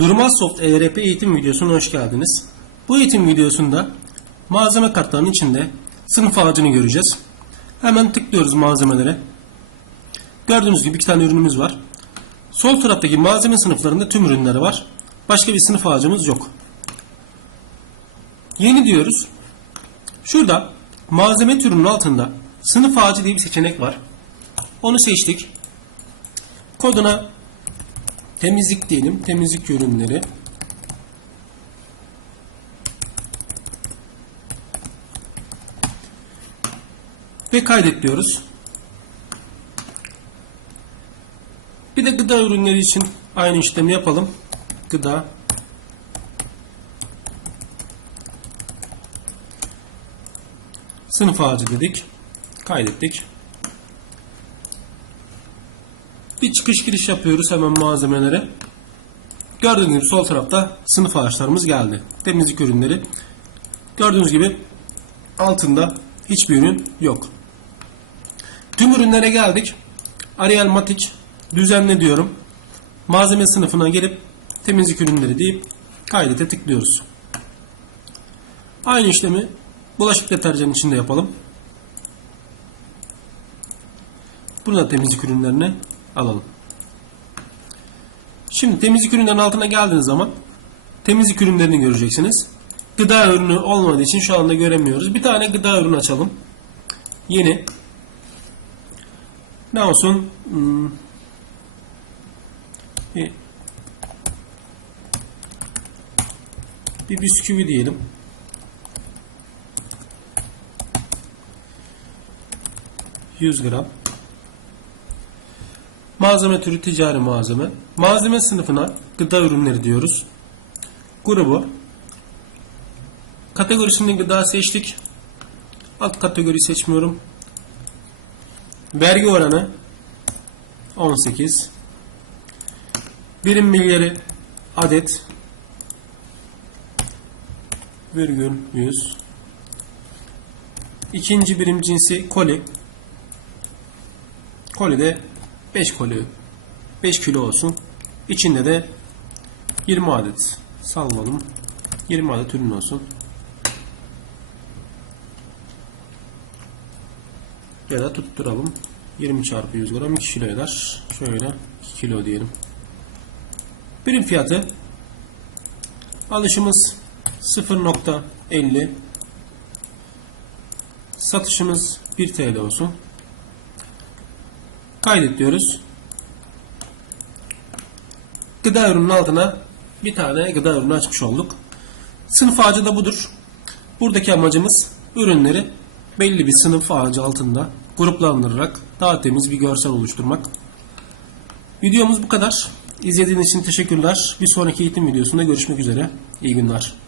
Durmaz Soft ERP eğitim videosuna hoş geldiniz. Bu eğitim videosunda malzeme kartlarının içinde sınıf ağacını göreceğiz. Hemen tıklıyoruz malzemelere. Gördüğünüz gibi iki tane ürünümüz var. Sol taraftaki malzeme sınıflarında tüm ürünleri var. Başka bir sınıf ağacımız yok. Yeni diyoruz. Şurada malzeme türünün altında sınıf ağacı diye bir seçenek var. Onu seçtik. Koduna temizlik diyelim. Temizlik ürünleri. Ve kaydet diyoruz. Bir de gıda ürünleri için aynı işlemi yapalım. Gıda Sınıf ağacı dedik. Kaydettik. Bir çıkış giriş yapıyoruz hemen malzemelere. Gördüğünüz gibi sol tarafta sınıf ağaçlarımız geldi. Temizlik ürünleri. Gördüğünüz gibi altında hiçbir ürün yok. Tüm ürünlere geldik. Arial Matic düzenle diyorum. Malzeme sınıfına gelip temizlik ürünleri deyip kaydete tıklıyoruz. Aynı işlemi bulaşık deterjanı içinde yapalım. Burada temizlik ürünlerini alalım. Şimdi temizlik ürünlerinin altına geldiğiniz zaman temizlik ürünlerini göreceksiniz. Gıda ürünü olmadığı için şu anda göremiyoruz. Bir tane gıda ürünü açalım. Yeni. Ne olsun? Hmm. Bir, bisküvi diyelim. ...100 gram. Malzeme türü ticari malzeme. Malzeme sınıfına gıda ürünleri diyoruz. Grubu. Kategorisini gıda seçtik. Alt kategori seçmiyorum. Vergi oranı 18. Birim milyarı adet virgül 100. İkinci birim cinsi koli. Koli de 5 koli 5 kilo olsun. İçinde de 20 adet sallalım. 20 adet ürün olsun. Ya da tutturalım. 20 çarpı 100 gram 2 kilo eder. Şöyle 2 kilo diyelim. Birim fiyatı alışımız 0.50 satışımız 1 TL olsun. Kaydet diyoruz. Gıda ürünün altına bir tane gıda ürünü açmış olduk. Sınıf ağacı da budur. Buradaki amacımız ürünleri belli bir sınıf ağacı altında gruplandırarak daha temiz bir görsel oluşturmak. Videomuz bu kadar. İzlediğiniz için teşekkürler. Bir sonraki eğitim videosunda görüşmek üzere. İyi günler.